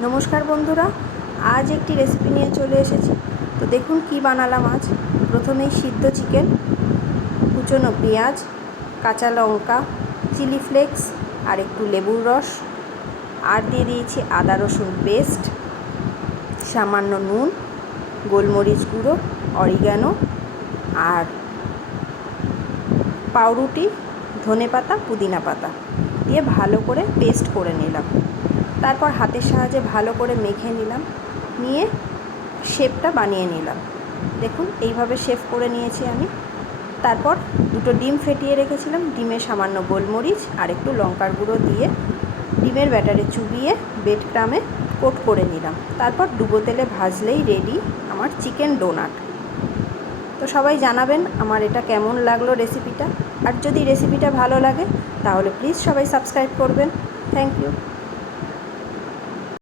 নমস্কার বন্ধুরা, আজ একটি রেসিপি নিয়ে চলে এসেছি। তো দেখুন কি বানালাম আজ। প্রথমেই সিদ্ধ চিকেন, কুচনো পেঁয়াজ, কাঁচা লঙ্কা, চিলি ফ্লেক্স আর একটু লেবুর রস, আর দিয়ে দিয়েছি আদা রসুন পেস্ট, সামান্য নুন, গোলমরিচ গুঁড়ো, অরিগ্যানো আর পাউরুটি, ধনেপাতা, পুদিনা পাতা দিয়ে ভালো করে পেস্ট করে নিলাম। তারপর হাতের সাহায্যে ভালো করে মেখে নিলাম, নিয়ে শেপটা বানিয়ে নিলাম। দেখুন এইভাবে শেপ করে নিয়েছি আমি। তারপর দুটো ডিম ফেটিয়ে রেখেছিলাম, ডিমে সামান্য গোলমরিচ আর একটু লঙ্কার গুঁড়ো দিয়ে ডিমের ব্যাটারে চুবিয়ে ব্রেড ক্রামে কোট করে নিলাম। তারপর ডুবো তেলে ভাজলেই রেডি আমার চিকেন ডোনাট। তো সবাই জানাবেন আমার এটা কেমন লাগলো রেসিপিটা। আর যদি রেসিপিটা ভালো লাগে তাহলে প্লিজ সবাই সাবস্ক্রাইব করবেন। Thank you.